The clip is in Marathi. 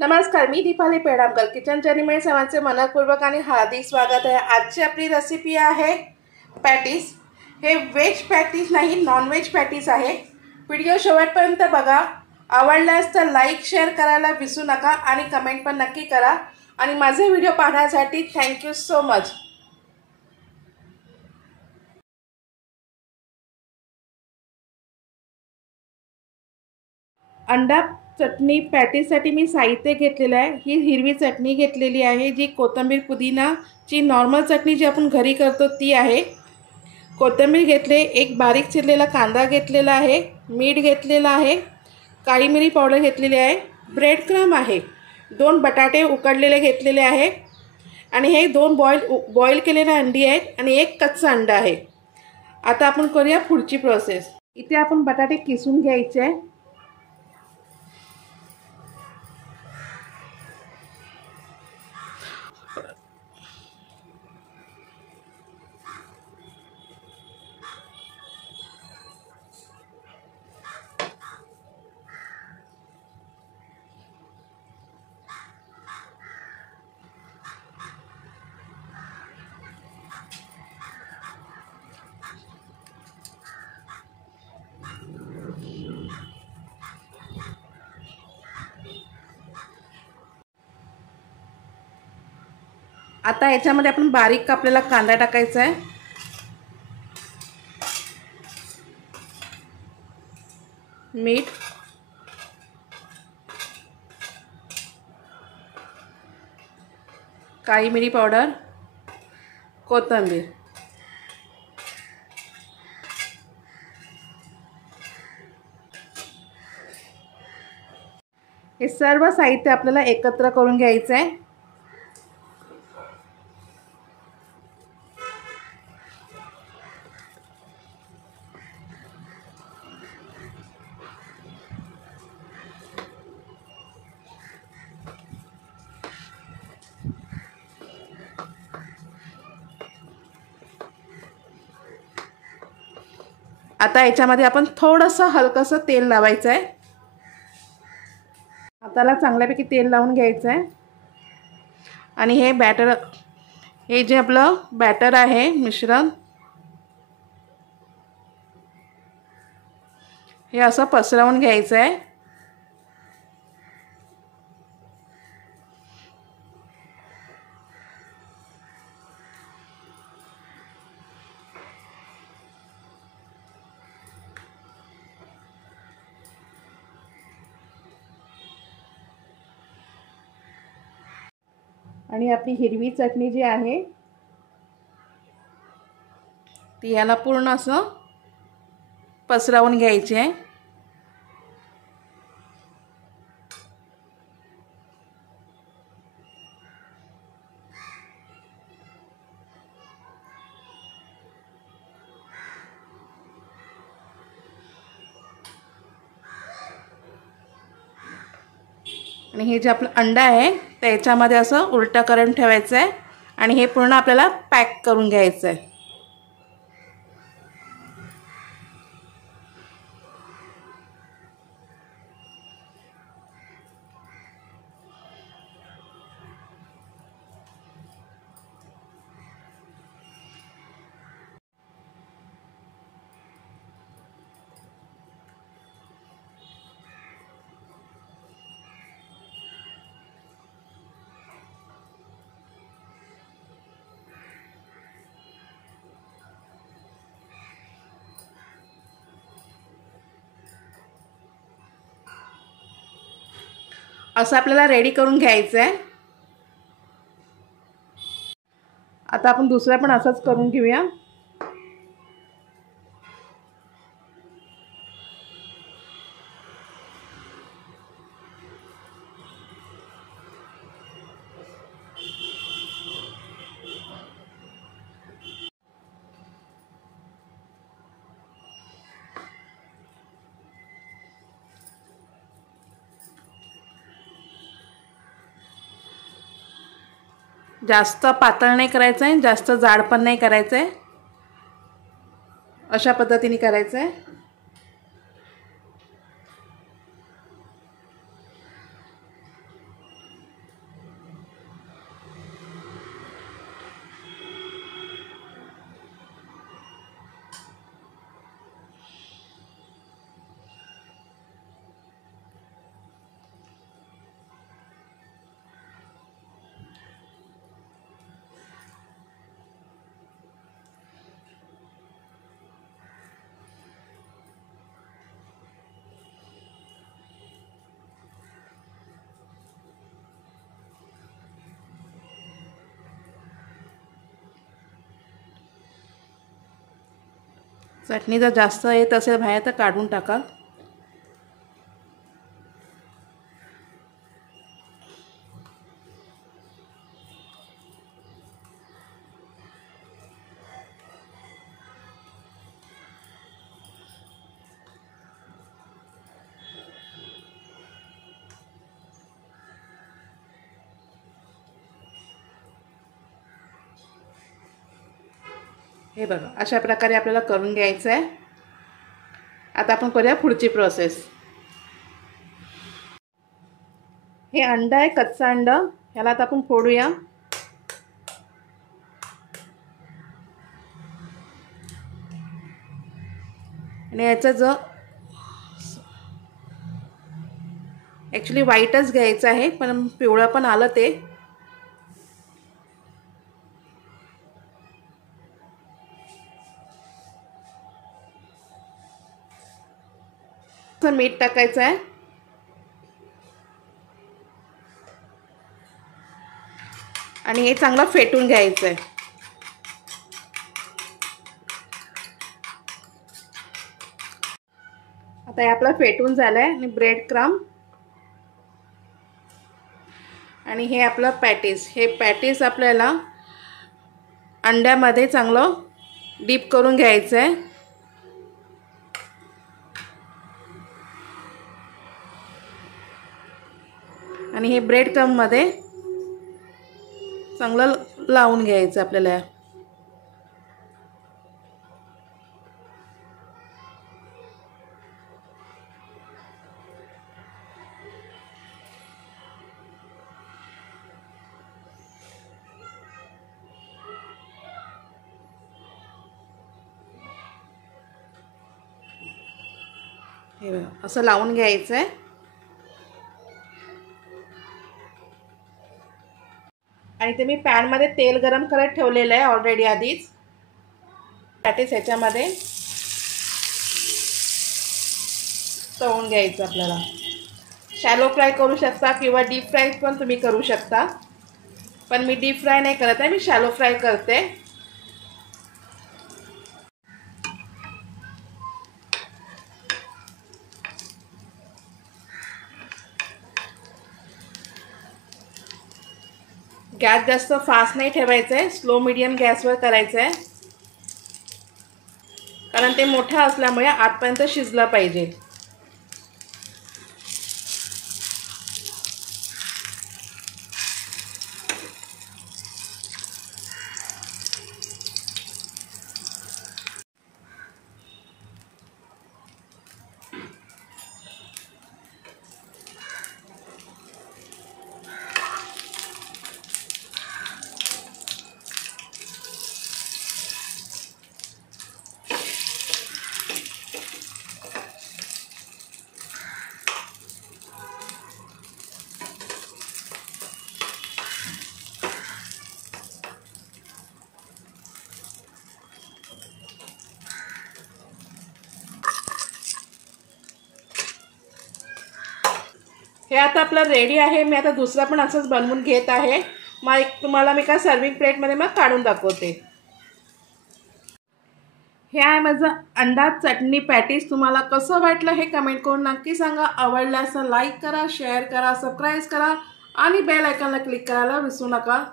नमस्कार, मी दीपाली पेडामकर किचन जर्नीमध्ये सर्वांचे मनपूर्वक आणि हार्दिक स्वागत आहे। आजची आपली रेसिपी आहे पॅटीस। हे वेज पॅटीस नाही, नॉन वेज पॅटीस आहे। व्हिडिओ शेवटपर्यंत बघा। आवडल्यास तर लाईक शेअर करायला विसरू नका आणि कमेंट पण नक्की करा। आणि माझे व्हिडिओ पाहण्यासाठी थँक्यू सो मच। अंडा चटणी पॅटीसाठी मी साहित्य घेतलेलं आहे। ही हिरवी चटणी घेतलेली आहे, जी कोथिंबीर पुदिनाची नॉर्मल चटणी जी आपण घरी करतो ती आहे। कोथिंबीर घेतले, एक बारीक चिरलेला कांदा घेतलेला आहे, मीठ घेतलेलं आहे, काळी मिरी पावडर घेतलेली आहे, ब्रेड क्रम्ब आहे, 2 बटाटे उकडलेले घेतलेले आहे आणि हे 2 बॉईल केलेले अंडी आहेत आणि एक कच्चा अंडा आहे। आता आपण करूया पुढची प्रोसेस। इथे आपण बटाटे किसून घ्यायचे। आता याच्यामध्ये आपण बारीक कापलेला कांदा टाकायचा आहे, मीठ, काळी मिरी पावडर, कोथिंबीर। हे सर्व साहित्य आपल्याला एकत्र करून घ्यायचं आहे। आता याच्यामध्ये आपण थोडंसं हलकंसं तेल लावायचं आहे। हाताला चांगल्यापैकी तेल लावून घ्यायचं आहे आणि हे बॅटर, हे जे आपलं बॅटर आहे मिश्रण, हे असं पसरवून घ्यायचं आहे। आणि आपली हिरवी चटणी जी आहे ती याला पूर्ण असं पसरवून घ्यायची आहे। आणि हे जे आपलं अंडा आहे त्याच्यामध्ये असं उलटा करून ठेवायचं आहे आणि हे पूर्ण आपल्याला पॅक करून घ्यायचं आहे। असं आपल्याला रेडी करून घ्यायचं आहे। आता आपण दुसरा पण असंच करून घेऊया। जास्त पातळ नाही करायचं आहे, जास्त जाड पण नाही करायचं आहे, अशा पद्धतीने करायचं आहे। चटणी जर जास्त येत असेल बाहेर तर काढून टाका. हे बघा, अशा प्रकारे आपल्याला करून घ्यायचं आहे. आता आपण करूया पुढची प्रोसेस. हे अंडा आहे, कच्चा अंडा. ह्याला आता आपण फोडूया. आणि याचं जो ॲक्च्युली व्हाईटच घ्यायचं आहे, पण पिवळं पण आलं ते. मीठ टाकायचं आहे. आणि हे चांगलं फेटून घ्यायचं आहे. आता हे आपलं फेटून झालं आहे. आणि ब्रेड क्रम्ब आणि हे आपलं पॅटीस. हे पॅटीस आपल्याला अंड्यामध्ये चांगलं डीप करून घ्यायचं आहे. आणि हे ब्रेड क्रम्बमध्ये चांगलं लावून घ्यायचं आपल्याला. हे बघा, असं लावून घ्यायचं आहे. आणि ते मी पॅनमध्ये तेल गरम करत ठेवलेलं आहे ऑलरेडी आधीच. पॅटीस ह्याच्यामध्ये तळून घ्यायचं आपल्याला. शॅलो फ्राय करू शकता किंवा डीप फ्राय पण तुम्ही करू शकता, पण मी डीप फ्राय नाही करत आहे, मी शॅलो फ्राय करते. गॅस जास्त फास्ट नाही ठेवायचं आहे, स्लो मीडियम गॅसवर करायचं आहे, कारण ते मोठं असल्यामुळे आतपर्यंत शिजलं पाहिजे. हे आता आपलं रेडी आहे. मी आता दुसरा पण असंच बनवून घेत आहे. मग तुम्हाला मी सर्विंग प्लेटमध्ये मग काढून दाखवते. हे आहे माझं अंडा चटणी पॅटीस. तुम्हाला कसं वाटलं हे कमेंट करून नक्की सांगा. आवडलं असं लाईक करा, शेअर करा, सबस्क्राईब करा आणि बेल आयकॉनला क्लिक करायला विसरू नका.